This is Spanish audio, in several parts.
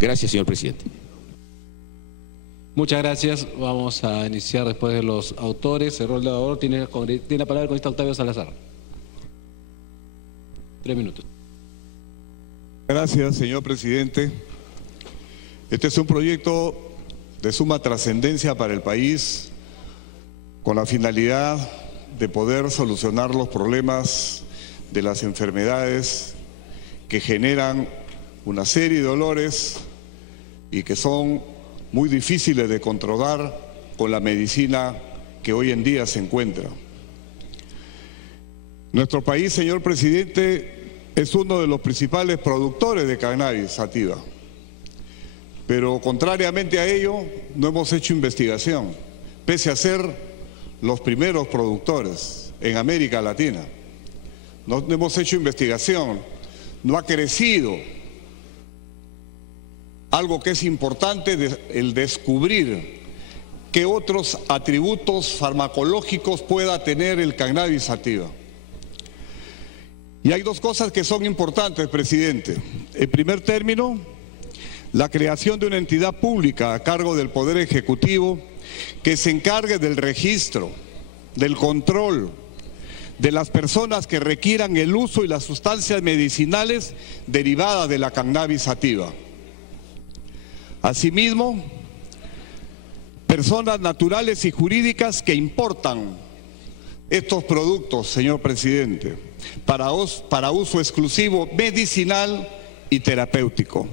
Gracias, señor presidente. Muchas gracias. Vamos a iniciar después de los autores. El rol de orador tiene la palabra el congresista Octavio Salazar. 3 minutos. Gracias, señor presidente. Este es un proyecto de suma trascendencia para el país, con la finalidad de poder solucionar los problemas de las enfermedades que generan una serie de dolores y que son muy difíciles de controlar con la medicina que hoy en día se encuentra. Nuestro país, señor presidente, es uno de los principales productores de cannabis sativa, pero contrariamente a ello no hemos hecho investigación, pese a ser los primeros productores en América Latina. No hemos hecho investigación, no ha crecido. Algo que es importante es el descubrir qué otros atributos farmacológicos pueda tener el cannabis sativa. Y hay dos cosas que son importantes, presidente. En primer término, la creación de una entidad pública a cargo del Poder Ejecutivo que se encargue del registro, del control de las personas que requieran el uso y las sustancias medicinales derivadas de la cannabis sativa. Asimismo, personas naturales y jurídicas que importan estos productos, señor presidente, para uso exclusivo medicinal y terapéutico.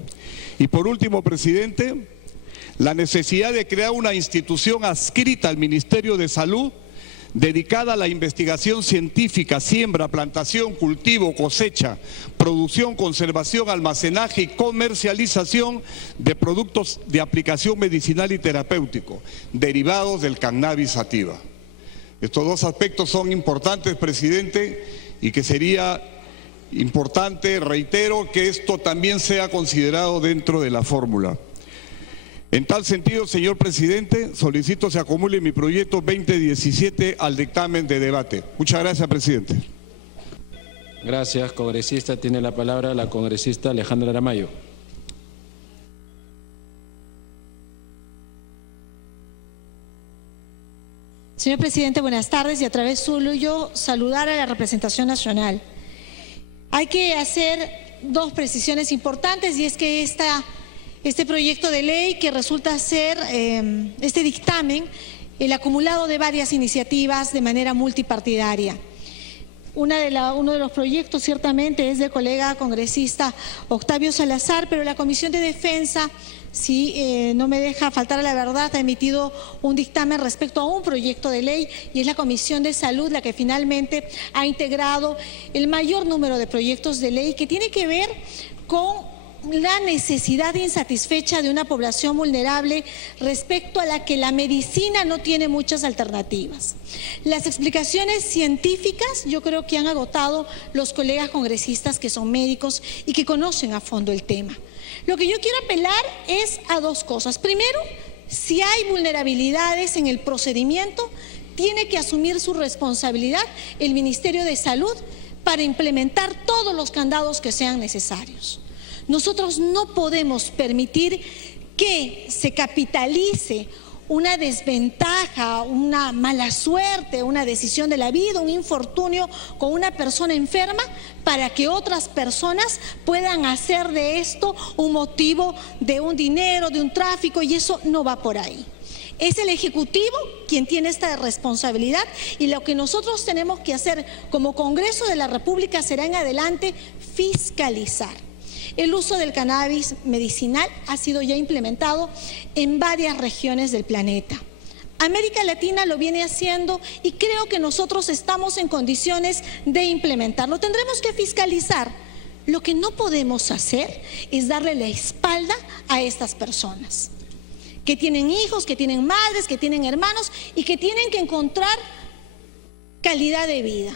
Y por último, presidente, la necesidad de crear una institución adscrita al Ministerio de Salud dedicada a la investigación científica, siembra, plantación, cultivo, cosecha, producción, conservación, almacenaje y comercialización de productos de aplicación medicinal y terapéutico derivados del cannabis sativa. Estos dos aspectos son importantes, presidente, y que sería importante, reitero, que esto también sea considerado dentro de la fórmula. En tal sentido, señor presidente, solicito se acumule mi proyecto 2017 al dictamen de debate. Muchas gracias, presidente. Gracias, congresista. Tiene la palabra la congresista Alejandra Aramayo. Señor presidente, buenas tardes, y a través suyo saludar a la representación nacional. Hay que hacer dos precisiones importantes, y es que este proyecto de ley que resulta ser este dictamen, el acumulado de varias iniciativas de manera multipartidaria. Uno de los proyectos ciertamente es del colega congresista Octavio Salazar, pero la Comisión de Defensa, si no me deja faltar a la verdad, ha emitido un dictamen respecto a un proyecto de ley, y es la Comisión de Salud la que finalmente ha integrado el mayor número de proyectos de ley que tiene que ver con la necesidad insatisfecha de una población vulnerable respecto a la que la medicina no tiene muchas alternativas. Las explicaciones científicas yo creo que han agotado los colegas congresistas que son médicos y que conocen a fondo el tema. Lo que yo quiero apelar es a dos cosas. Primero, si hay vulnerabilidades en el procedimiento, tiene que asumir su responsabilidad el Ministerio de Salud para implementar todos los candados que sean necesarios. Nosotros no podemos permitir que se capitalice una desventaja, una mala suerte, una decisión de la vida, un infortunio con una persona enferma para que otras personas puedan hacer de esto un motivo de un dinero, de un tráfico, y eso no va por ahí. Es el Ejecutivo quien tiene esta responsabilidad, y lo que nosotros tenemos que hacer como Congreso de la República será en adelante fiscalizar. El uso del cannabis medicinal ha sido ya implementado en varias regiones del planeta. América Latina lo viene haciendo y creo que nosotros estamos en condiciones de implementarlo. Tendremos que fiscalizar. Lo que no podemos hacer es darle la espalda a estas personas que tienen hijos, que tienen madres, que tienen hermanos y que tienen que encontrar calidad de vida.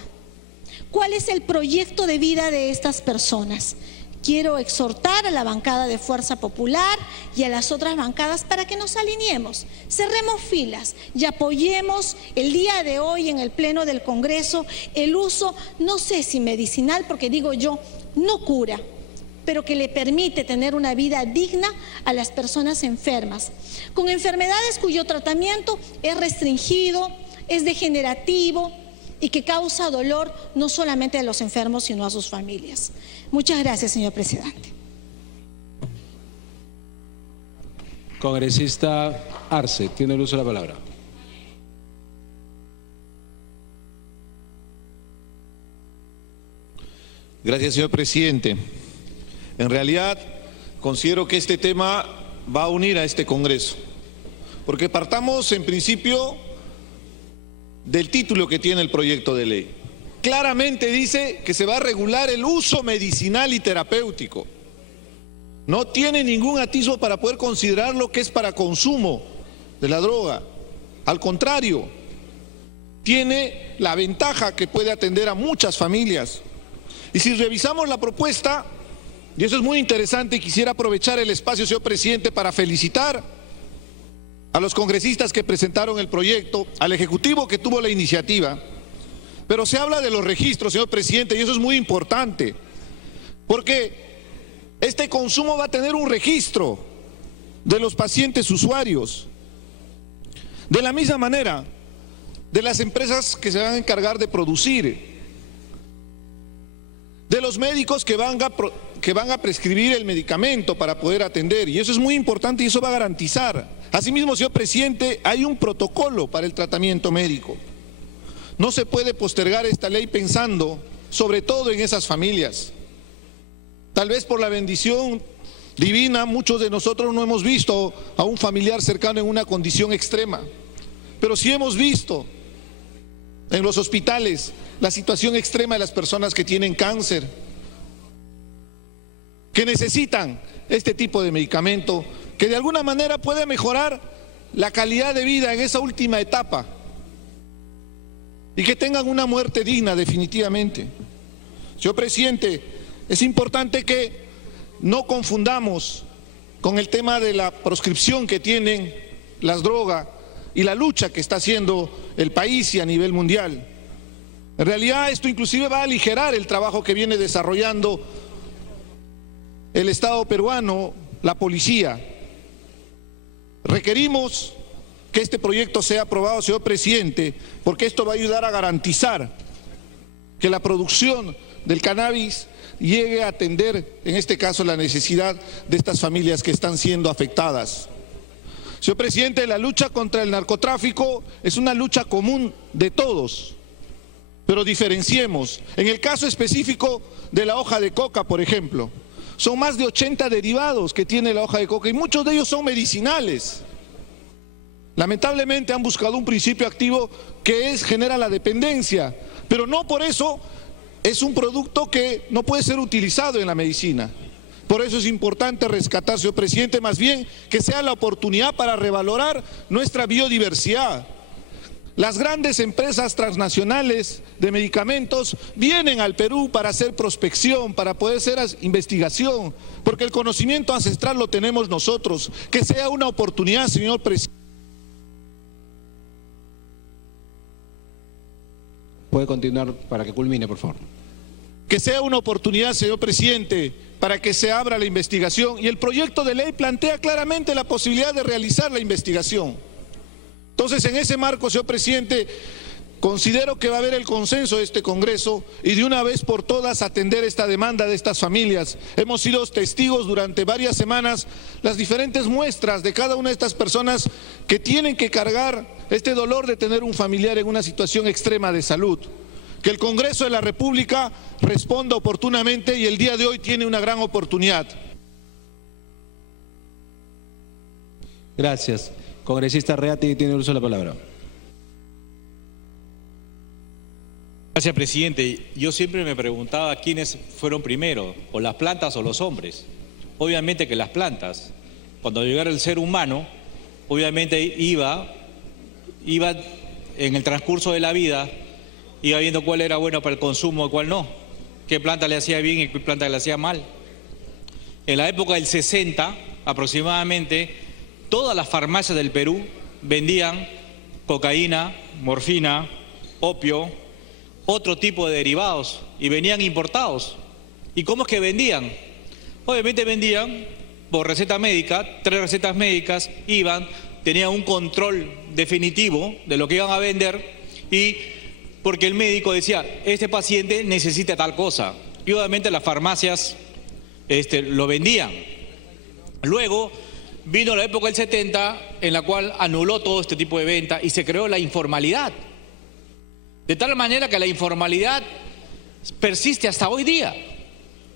¿Cuál es el proyecto de vida de estas personas? Quiero exhortar a la bancada de Fuerza Popular y a las otras bancadas para que nos alineemos, cerremos filas y apoyemos el día de hoy en el Pleno del Congreso el uso, no sé si medicinal, porque digo yo, no cura, pero que le permite tener una vida digna a las personas enfermas, con enfermedades cuyo tratamiento es restringido, es degenerativo y que causa dolor no solamente a los enfermos, sino a sus familias. Muchas gracias, señor presidente. Congresista Arce, tiene el uso de la palabra. Gracias, señor presidente. En realidad, considero que este tema va a unir a este Congreso, porque partamos en principio del título que tiene el proyecto de ley. Claramente dice que se va a regular el uso medicinal y terapéutico. No tiene ningún atisbo para poder considerar lo que es para consumo de la droga. Al contrario, tiene la ventaja que puede atender a muchas familias. Y si revisamos la propuesta, y eso es muy interesante, quisiera aprovechar el espacio, señor presidente, para felicitar a los congresistas que presentaron el proyecto, al Ejecutivo que tuvo la iniciativa, pero se habla de los registros, señor presidente, y eso es muy importante, porque este consumo va a tener un registro de los pacientes usuarios. De la misma manera, de las empresas que se van a encargar de producir, de los médicos que van a prescribir el medicamento para poder atender, y eso es muy importante y eso va a garantizar. Asimismo, señor presidente, hay un protocolo para el tratamiento médico. No se puede postergar esta ley pensando sobre todo en esas familias. Tal vez por la bendición divina, muchos de nosotros no hemos visto a un familiar cercano en una condición extrema, pero sí hemos visto en los hospitales la situación extrema de las personas que tienen cáncer, que necesitan este tipo de medicamento, que de alguna manera puede mejorar la calidad de vida en esa última etapa y que tengan una muerte digna definitivamente. Señor presidente, es importante que no confundamos con el tema de la proscripción que tienen las drogas y la lucha que está haciendo el país y a nivel mundial. En realidad esto inclusive va a aligerar el trabajo que viene desarrollando el Estado peruano, la policía. Requerimos que este proyecto sea aprobado, señor presidente, porque esto va a ayudar a garantizar que la producción del cannabis llegue a atender, en este caso, la necesidad de estas familias que están siendo afectadas. Señor presidente, la lucha contra el narcotráfico es una lucha común de todos, pero diferenciemos. En el caso específico de la hoja de coca, por ejemplo, son más de 80 derivados que tiene la hoja de coca y muchos de ellos son medicinales. Lamentablemente han buscado un principio activo que genera la dependencia, pero no por eso es un producto que no puede ser utilizado en la medicina. Por eso es importante rescatar, señor presidente, más bien que sea la oportunidad para revalorar nuestra biodiversidad. Las grandes empresas transnacionales de medicamentos vienen al Perú para hacer prospección, para poder hacer investigación, porque el conocimiento ancestral lo tenemos nosotros. Que sea una oportunidad, señor presidente. Puede continuar para que culmine, por favor. Que sea una oportunidad, señor presidente, para que se abra la investigación, y el proyecto de ley plantea claramente la posibilidad de realizar la investigación. Entonces, en ese marco, señor presidente, considero que va a haber el consenso de este Congreso y de una vez por todas atender esta demanda de estas familias. Hemos sido testigos durante varias semanas las diferentes muestras de cada una de estas personas que tienen que cargar este dolor de tener un familiar en una situación extrema de salud. Que el Congreso de la República responda oportunamente y el día de hoy tiene una gran oportunidad. Gracias. Congresista Reati tiene el uso de la palabra. Gracias, presidente. Yo siempre me preguntaba quiénes fueron primero, o las plantas o los hombres. Obviamente que las plantas. Cuando llegara el ser humano, obviamente iba en el transcurso de la vida, iba viendo cuál era bueno para el consumo y cuál no, qué planta le hacía bien y qué planta le hacía mal. En la época del 60, aproximadamente, todas las farmacias del Perú vendían cocaína, morfina, opio, otro tipo de derivados, y venían importados. ¿Y cómo es que vendían? Obviamente vendían por receta médica, 3 recetas médicas, iban, tenían un control definitivo de lo que iban a vender y porque el médico decía, este paciente necesita tal cosa. Y obviamente las farmacias lo vendían. Luego vino la época del 70 en la cual anuló todo este tipo de venta y se creó la informalidad. De tal manera que la informalidad persiste hasta hoy día.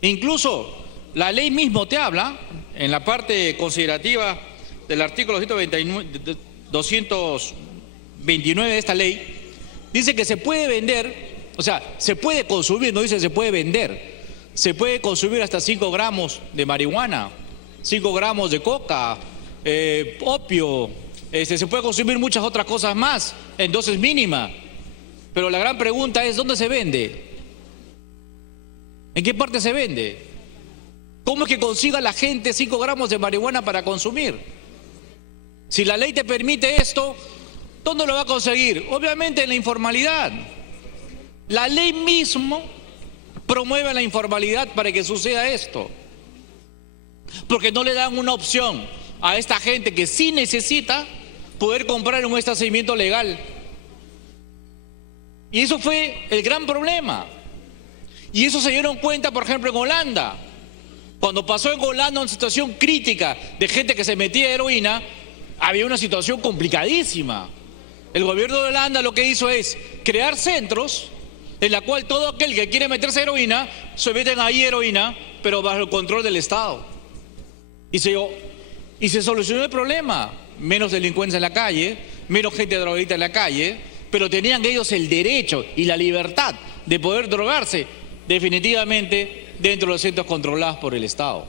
Incluso la ley mismo te habla, en la parte considerativa del artículo 229 de esta ley, dice que se puede vender, o sea, se puede consumir, no dice se puede vender, se puede consumir hasta 5 gramos de marihuana, 5 gramos de coca, opio, se puede consumir muchas otras cosas más, en dosis mínima. Pero la gran pregunta es, ¿dónde se vende? ¿En qué parte se vende? ¿Cómo es que consiga la gente 5 gramos de marihuana para consumir? Si la ley te permite esto, ¿dónde lo va a conseguir? Obviamente en la informalidad. La ley mismo promueve la informalidad para que suceda esto. Porque no le dan una opción a esta gente que sí necesita poder comprar en un establecimiento legal. Y eso fue el gran problema. Y eso se dieron cuenta, por ejemplo, en Holanda. Cuando pasó en Holanda una situación crítica de gente que se metía heroína, había una situación complicadísima. El gobierno de Holanda lo que hizo es crear centros en la cual todo aquel que quiere meterse heroína, se meten ahí heroína, pero bajo el control del Estado. Y se solucionó el problema. Menos delincuencia en la calle, menos gente drogadita en la calle, pero tenían ellos el derecho y la libertad de poder drogarse definitivamente dentro de los centros controlados por el Estado.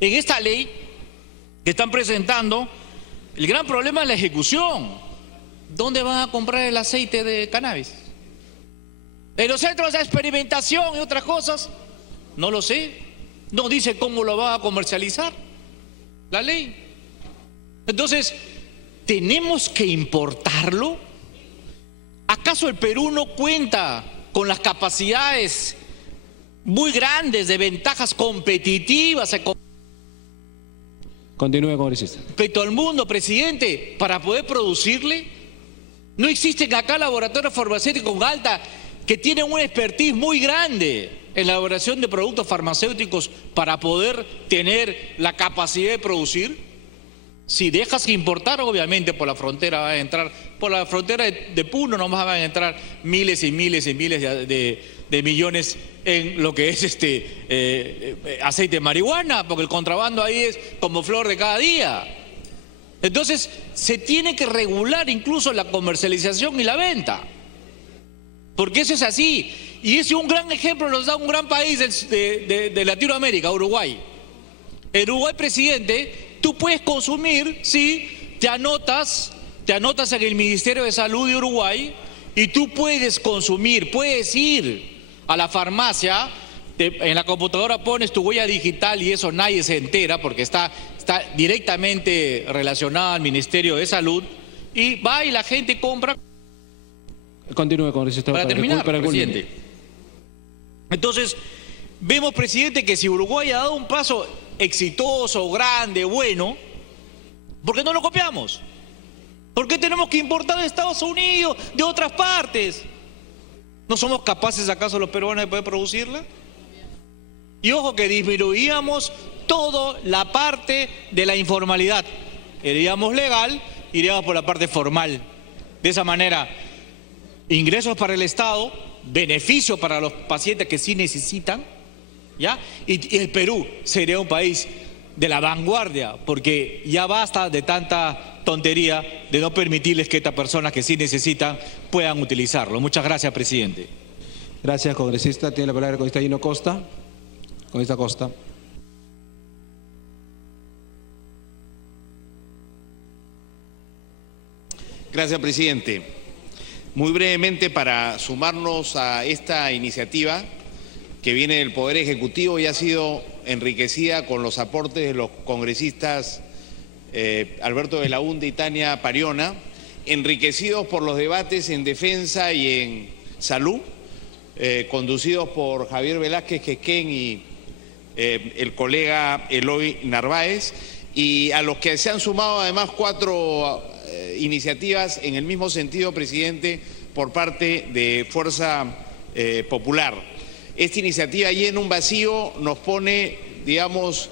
En esta ley que están presentando, el gran problema es la ejecución. ¿Dónde van a comprar el aceite de cannabis? ¿En los centros de experimentación y otras cosas? No lo sé. No dice cómo lo va a comercializar la ley. Entonces, ¿tenemos que importarlo? ¿Acaso el Perú no cuenta con las capacidades muy grandes de ventajas competitivas Continúe, congresista. respecto al mundo, presidente, para poder producirle? ¿No existen acá laboratorios farmacéuticos con alta que tienen una expertise muy grande en la elaboración de productos farmacéuticos para poder tener la capacidad de producir? Si dejas que importar, obviamente por la frontera va a entrar, por la frontera de Puno nomás van a entrar miles y miles y miles de millones en lo que es aceite de marihuana, porque el contrabando ahí es como flor de cada día. Entonces se tiene que regular incluso la comercialización y la venta, porque eso es así. Y ese un gran ejemplo nos da un gran país de Latinoamérica, Uruguay. En Uruguay, presidente, tú puedes consumir, sí, te anotas en el Ministerio de Salud de Uruguay y tú puedes consumir, puedes ir a la farmacia, en la computadora pones tu huella digital y eso nadie se entera porque está directamente relacionada al Ministerio de Salud, y va y la gente compra. Continúe, congresista. Para terminar, presidente. Entonces, vemos, presidente, que si Uruguay ha dado un paso exitoso, grande, bueno, ¿por qué no lo copiamos? ¿Por qué tenemos que importar de Estados Unidos, de otras partes? ¿No somos capaces acaso los peruanos de poder producirla? Y ojo que disminuíamos toda la parte de la informalidad. Iríamos legal, iríamos por la parte formal. De esa manera, ingresos para el Estado, beneficio para los pacientes que sí necesitan, ¿ya? Y el Perú sería un país de la vanguardia, porque ya basta de tanta tontería de no permitirles que estas personas que sí necesitan puedan utilizarlo. Muchas gracias, presidente. Gracias, congresista. Tiene la palabra el congresista Gino Costa. Congresista Costa. Gracias, presidente. Muy brevemente, para sumarnos a esta iniciativa que viene del Poder Ejecutivo y ha sido enriquecida con los aportes de los congresistas Alberto Belaúnde y Tania Pariona, enriquecidos por los debates en defensa y en salud, conducidos por Javier Velázquez Quequén el colega Eloy Narváez, y a los que se han sumado además 4 iniciativas en el mismo sentido, presidente, por parte de Fuerza Popular. Esta iniciativa llena un vacío, nos pone, digamos,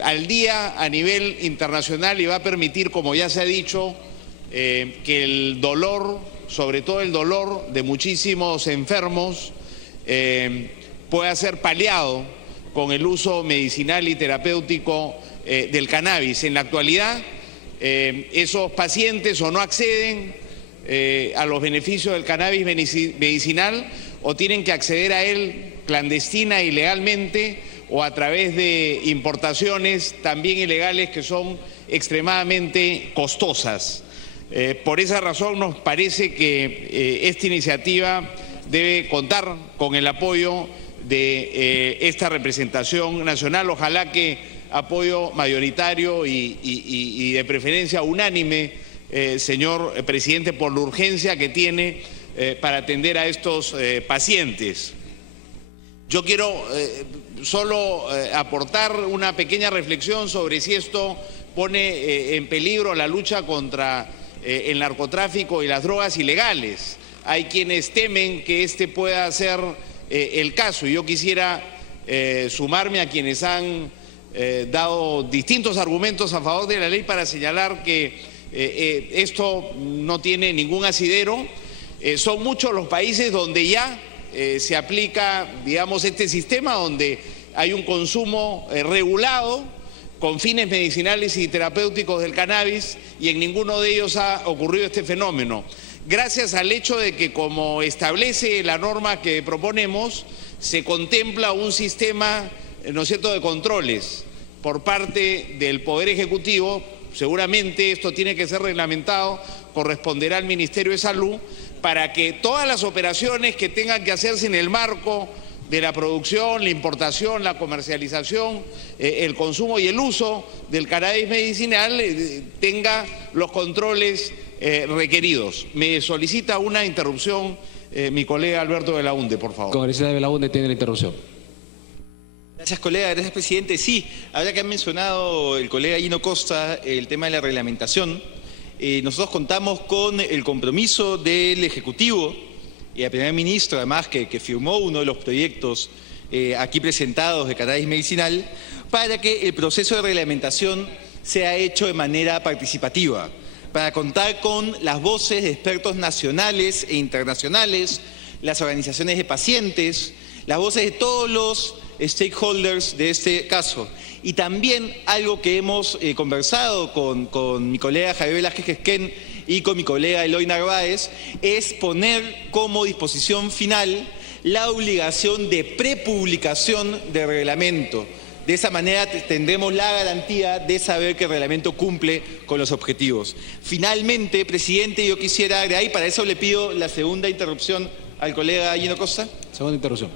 al día a nivel internacional y va a permitir, como ya se ha dicho, que el dolor, sobre todo el dolor de muchísimos enfermos, pueda ser paliado con el uso medicinal y terapéutico del cannabis. En la actualidad, esos pacientes o no acceden a los beneficios del cannabis medicinal o tienen que acceder a él clandestina, ilegalmente, o a través de importaciones también ilegales que son extremadamente costosas. Por esa razón nos parece que esta iniciativa debe contar con el apoyo de esta representación nacional. Ojalá que apoyo mayoritario y de preferencia unánime, señor presidente, por la urgencia que tiene para atender a estos pacientes. Yo quiero solo aportar una pequeña reflexión sobre si esto pone en peligro la lucha contra el narcotráfico y las drogas ilegales. Hay quienes temen que este pueda ser el caso, y yo quisiera sumarme a quienes han dado distintos argumentos a favor de la ley para señalar que esto no tiene ningún asidero. Son muchos los países donde ya se aplica, digamos, este sistema, donde hay un consumo regulado con fines medicinales y terapéuticos del cannabis, y en ninguno de ellos ha ocurrido este fenómeno. Gracias al hecho de que, como establece la norma que proponemos, se contempla un sistema, ¿no es cierto?, de controles por parte del Poder Ejecutivo. Seguramente esto tiene que ser reglamentado, corresponderá al Ministerio de Salud, para que todas las operaciones que tengan que hacerse en el marco de la producción, la importación, la comercialización, el consumo y el uso del cannabis medicinal tenga los controles requeridos. Me solicita una interrupción mi colega Alberto Belaunde, por favor. Congresista Belaunde tiene la interrupción. Gracias, colega. Gracias, presidente. Sí, ahora que ha mencionado el colega Gino Costa el tema de la reglamentación, nosotros contamos con el compromiso del Ejecutivo y el primer ministro, además, que firmó uno de los proyectos aquí presentados de cannabis medicinal, para que el proceso de reglamentación sea hecho de manera participativa, para contar con las voces de expertos nacionales e internacionales, las organizaciones de pacientes, las voces de todos los stakeholders de este caso. Y también algo que hemos conversado con mi colega Javier Velázquez Esquén y con mi colega Eloy Narváez, es poner como disposición final la obligación de prepublicación del reglamento. De esa manera tendremos la garantía de saber que el reglamento cumple con los objetivos. Finalmente, presidente, yo quisiera agregar, y para eso le pido la segunda interrupción al colega Gino Costa. Segunda interrupción.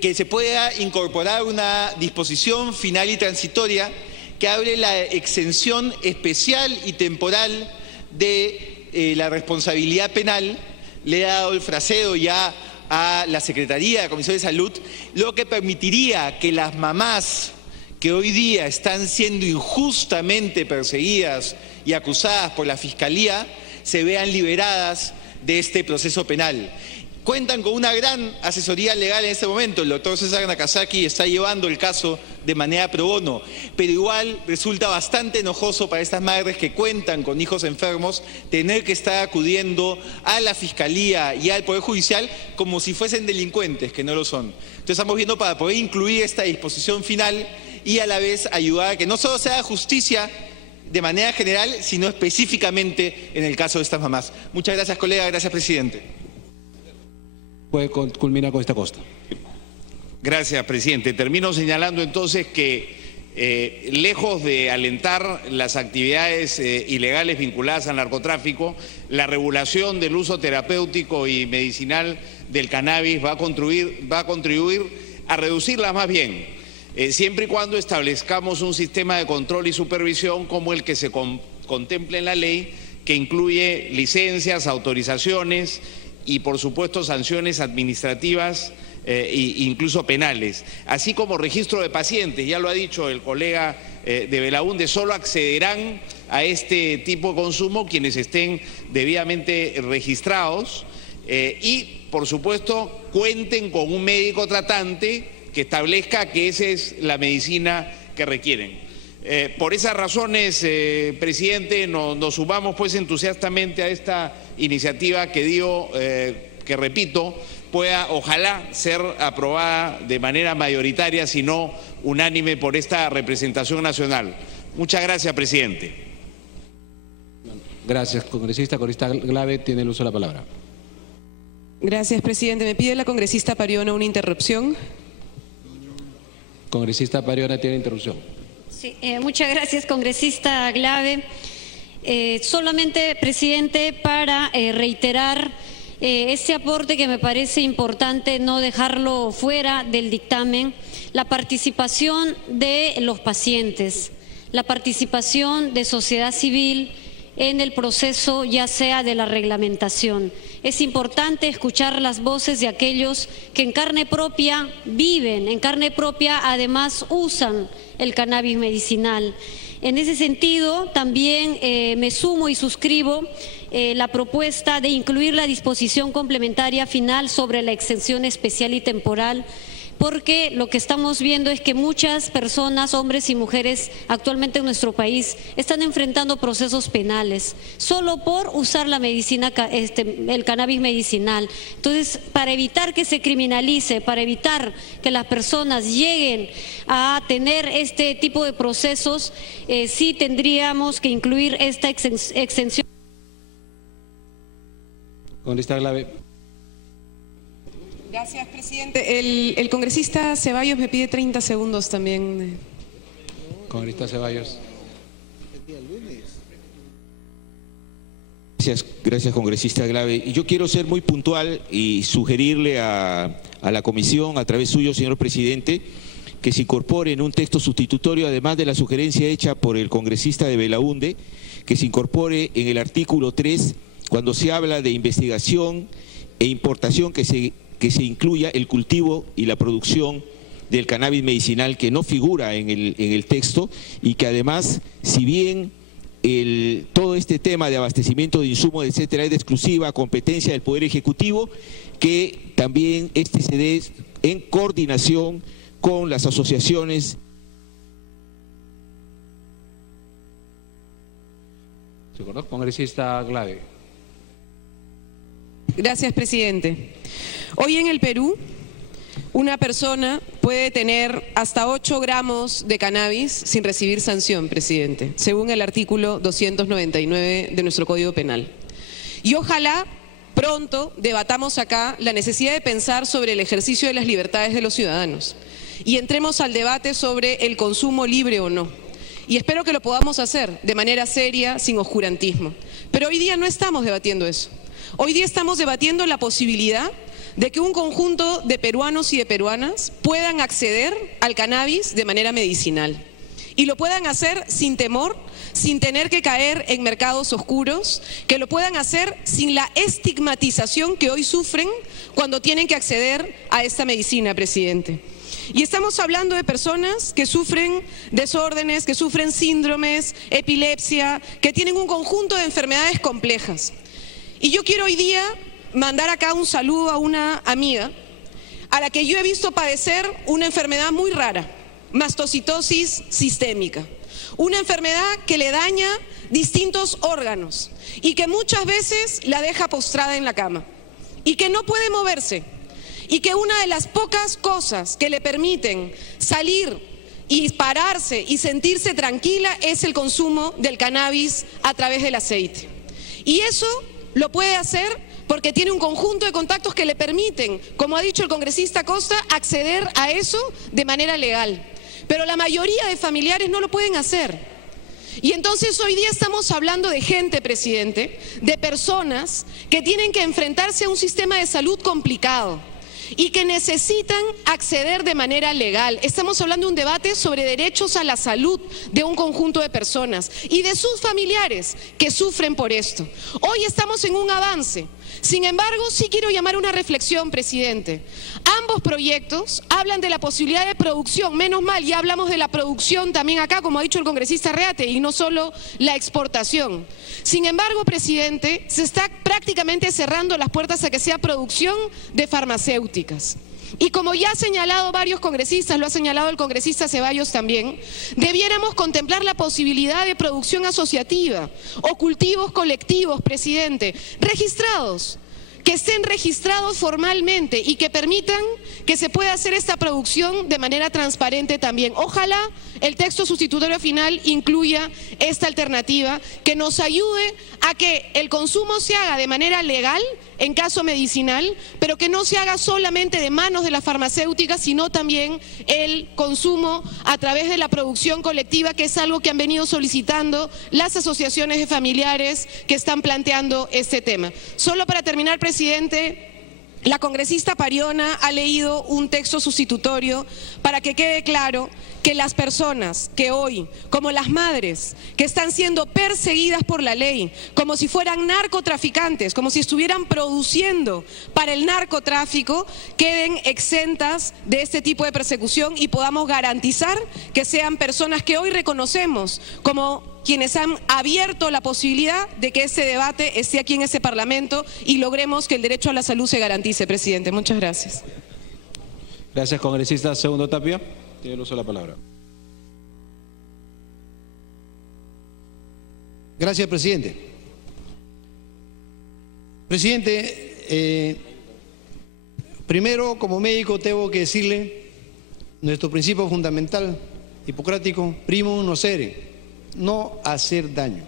Que se pueda incorporar una disposición final y transitoria que hable la exención especial y temporal de la responsabilidad penal. Le he dado el fraseo ya a la Secretaría de la Comisión de Salud, lo que permitiría que las mamás que hoy día están siendo injustamente perseguidas y acusadas por la Fiscalía se vean liberadas de este proceso penal. Cuentan con una gran asesoría legal en este momento. El doctor César Nakazaki está llevando el caso de manera pro bono, pero igual resulta bastante enojoso para estas madres que cuentan con hijos enfermos tener que estar acudiendo a la Fiscalía y al Poder Judicial como si fuesen delincuentes, que no lo son. Entonces estamos viendo para poder incluir esta disposición final y a la vez ayudar a que no solo se haga justicia de manera general, sino específicamente en el caso de estas mamás. Muchas gracias, colega. Gracias, presidente. Puede culminar con esta Costa. Gracias, presidente. Termino señalando entonces que lejos de alentar las actividades ilegales vinculadas al narcotráfico, la regulación del uso terapéutico y medicinal del cannabis va a contribuir a reducirlas más bien, siempre y cuando establezcamos un sistema de control y supervisión como el que se contemple en la ley, que incluye licencias, autorizaciones y, por supuesto, sanciones administrativas incluso penales, así como registro de pacientes. Ya lo ha dicho el colega de Belaúnde, solo accederán a este tipo de consumo quienes estén debidamente registrados y, por supuesto, cuenten con un médico tratante que establezca que esa es la medicina que requieren. Por esas razones, presidente, nos sumamos pues entusiastamente a esta iniciativa que digo, que repito, pueda ojalá ser aprobada de manera mayoritaria, si no unánime, por esta representación nacional. Muchas gracias, presidente. Gracias, congresista. Congresista Glave tiene el uso de la palabra. Gracias, presidente. Me pide la congresista Pariona una interrupción. Congresista Pariona tiene interrupción. Sí, muchas gracias, congresista Glave. Solamente, presidente, para reiterar este aporte que me parece importante no dejarlo fuera del dictamen, la participación de los pacientes, la participación de sociedad civil en el proceso, ya sea de la reglamentación. Es importante escuchar las voces de aquellos que en carne propia viven, en carne propia además usan el cannabis medicinal. En ese sentido, también me sumo y suscribo la propuesta de incluir la disposición complementaria final sobre la exención especial y temporal, porque lo que estamos viendo es que muchas personas, hombres y mujeres, actualmente en nuestro país, están enfrentando procesos penales solo por usar la medicina, el cannabis medicinal. Entonces, para evitar que se criminalice, para evitar que las personas lleguen a tener este tipo de procesos, sí tendríamos que incluir esta exención. Congresista Glave. Gracias, presidente. El congresista Ceballos me pide 30 segundos también. Congresista Ceballos. Gracias, congresista Glave. Y yo quiero ser muy puntual y sugerirle a la comisión, a través suyo, señor presidente, que se incorpore en un texto sustitutorio, además de la sugerencia hecha por el congresista de Belaúnde, que se incorpore en el artículo 3, cuando se habla de investigación e importación, que se incluya el cultivo y la producción del cannabis medicinal, que no figura en el texto, y que además, si bien todo este tema de abastecimiento de insumos, etcétera, es de exclusiva competencia del Poder Ejecutivo, que también se dé en coordinación con las asociaciones. ¿Se acordó? Congresista Glave. Gracias, presidente. Hoy en el Perú, una persona puede tener hasta 8 gramos de cannabis sin recibir sanción, presidente, según el artículo 299 de nuestro Código Penal. Y ojalá pronto debatamos acá la necesidad de pensar sobre el ejercicio de las libertades de los ciudadanos y entremos al debate sobre el consumo libre o no. Y espero que lo podamos hacer de manera seria, sin oscurantismo. Pero hoy día no estamos debatiendo eso. Hoy día estamos debatiendo la posibilidad de que un conjunto de peruanos y de peruanas puedan acceder al cannabis de manera medicinal y lo puedan hacer sin temor, sin tener que caer en mercados oscuros, que lo puedan hacer sin la estigmatización que hoy sufren cuando tienen que acceder a esta medicina, presidente. Y estamos hablando de personas que sufren desórdenes, que sufren síndromes, epilepsia, que tienen un conjunto de enfermedades complejas. Y yo quiero hoy día mandar acá un saludo a una amiga a la que yo he visto padecer una enfermedad muy rara, mastocitosis sistémica, una enfermedad que le daña distintos órganos y que muchas veces la deja postrada en la cama y que no puede moverse, y que una de las pocas cosas que le permiten salir y pararse y sentirse tranquila es el consumo del cannabis a través del aceite. Y eso lo puede hacer porque tiene un conjunto de contactos que le permiten, como ha dicho el congresista Costa, acceder a eso de manera legal. Pero la mayoría de familiares no lo pueden hacer. Y entonces hoy día estamos hablando de gente, presidente, de personas que tienen que enfrentarse a un sistema de salud complicado y que necesitan acceder de manera legal. Estamos hablando de un debate sobre derechos a la salud de un conjunto de personas y de sus familiares que sufren por esto. Hoy estamos en un avance. Sin embargo, sí quiero llamar a una reflexión, presidente. Ambos proyectos hablan de la posibilidad de producción, menos mal, ya hablamos de la producción también acá, como ha dicho el congresista Reate, y no solo la exportación. Sin embargo, presidente, se está prácticamente cerrando las puertas a que sea producción de farmacéuticas. Y como ya ha señalado varios congresistas, lo ha señalado el congresista Ceballos también, debiéramos contemplar la posibilidad de producción asociativa o cultivos colectivos, presidente, registrados, que estén registrados formalmente y que permitan que se pueda hacer esta producción de manera transparente también. Ojalá el texto sustitutorio final incluya esta alternativa que nos ayude a que el consumo se haga de manera legal en caso medicinal, pero que no se haga solamente de manos de las farmacéuticas, sino también el consumo a través de la producción colectiva, que es algo que han venido solicitando las asociaciones de familiares que están planteando este tema. Solo para terminar, presidente, la congresista Pariona ha leído un texto sustitutorio para que quede claro que las personas que hoy, como las madres, que están siendo perseguidas por la ley, como si fueran narcotraficantes, como si estuvieran produciendo para el narcotráfico, queden exentas de este tipo de persecución y podamos garantizar que sean personas que hoy reconocemos como quienes han abierto la posibilidad de que este debate esté aquí en este Parlamento y logremos que el derecho a la salud se garantice, presidente. Muchas gracias. Gracias, congresista Segundo Tapia. Tiene el uso de la palabra. Gracias, presidente. Presidente, primero, como médico, tengo que decirle nuestro principio fundamental, hipocrático, primum nocere, no hacer daño.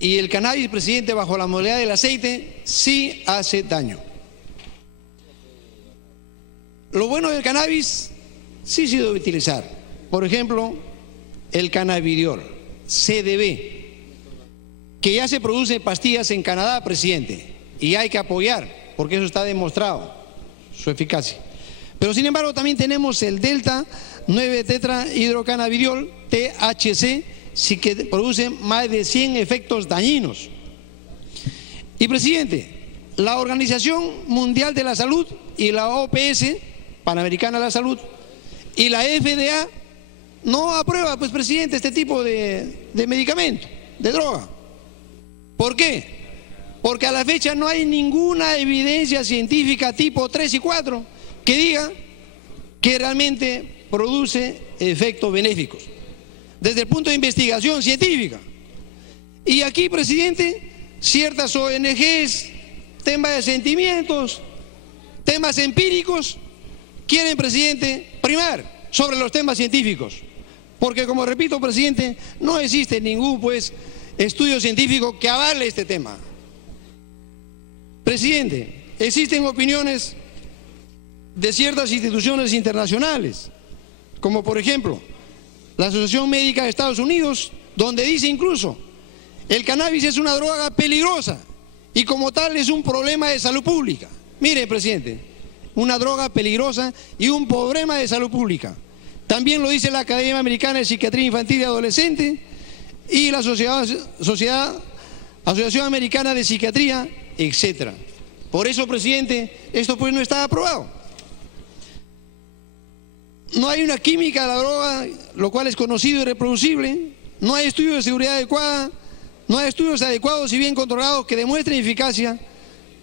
Y el cannabis, presidente, bajo la modalidad del aceite, sí hace daño. Lo bueno del cannabis sí se debe utilizar. Por ejemplo, el cannabidiol, CBD, que ya se produce en pastillas en Canadá, presidente, y hay que apoyar, porque eso está demostrado, su eficacia. Pero sin embargo también tenemos el Delta 9 tetrahidrocannabidiol, THC, sí que produce más de 100 efectos dañinos. Y presidente, la Organización Mundial de la Salud y la OPS, Panamericana de la Salud, y la FDA no aprueba, pues presidente, este tipo de medicamento, de droga. ¿Por qué? Porque a la fecha no hay ninguna evidencia científica tipo 3 y 4 que diga que realmente produce efectos benéficos desde el punto de investigación científica. Y aquí, presidente, ciertas ONGs, temas de sentimientos, temas empíricos, quieren, presidente, primar sobre los temas científicos, porque, como repito, presidente, no existe ningún, pues, estudio científico que avale este tema. Presidente, existen opiniones de ciertas instituciones internacionales, como por ejemplo la Asociación Médica de Estados Unidos, donde dice incluso el cannabis es una droga peligrosa y como tal es un problema de salud pública. Mire, presidente, una droga peligrosa y un problema de salud pública. También lo dice la Academia Americana de Psiquiatría Infantil y Adolescente y la Asociación Americana de Psiquiatría, etcétera. Por eso, presidente, esto pues no está aprobado. No hay una química de la droga, lo cual es conocido y reproducible. No hay estudios de seguridad adecuada, no hay estudios adecuados y bien controlados que demuestren eficacia.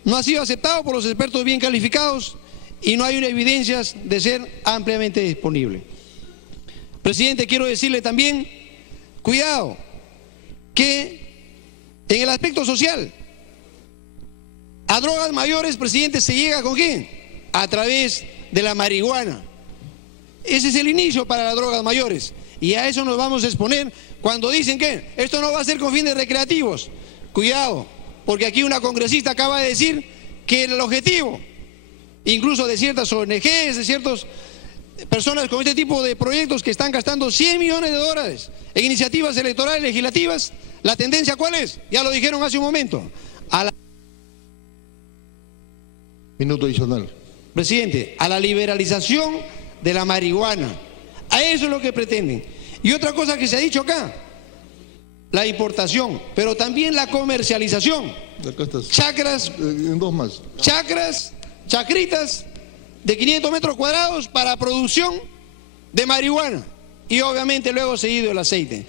No ha sido aceptado por los expertos bien calificados y no hay una evidencias de ser ampliamente disponible. Presidente, quiero decirle también, cuidado, que en el aspecto social, a drogas mayores, presidente, se llega ¿con quién? A través de la marihuana. Ese es el inicio para las drogas mayores y a eso nos vamos a exponer cuando dicen que esto no va a ser con fines recreativos. Cuidado, porque aquí una congresista acaba de decir que el objetivo, incluso de ciertas ONGs, de ciertas personas con este tipo de proyectos que están gastando 100 millones de dólares en iniciativas electorales legislativas, la tendencia ¿cuál es? Ya lo dijeron hace un momento. Minuto adicional. Presidente, a la liberalización de la marihuana. A eso es lo que pretenden. Y otra cosa que se ha dicho acá, la importación, pero también la comercialización. Acá estás. Chacras, En dos más. chacritas de 500 metros cuadrados para producción de marihuana. Y obviamente luego seguido el aceite.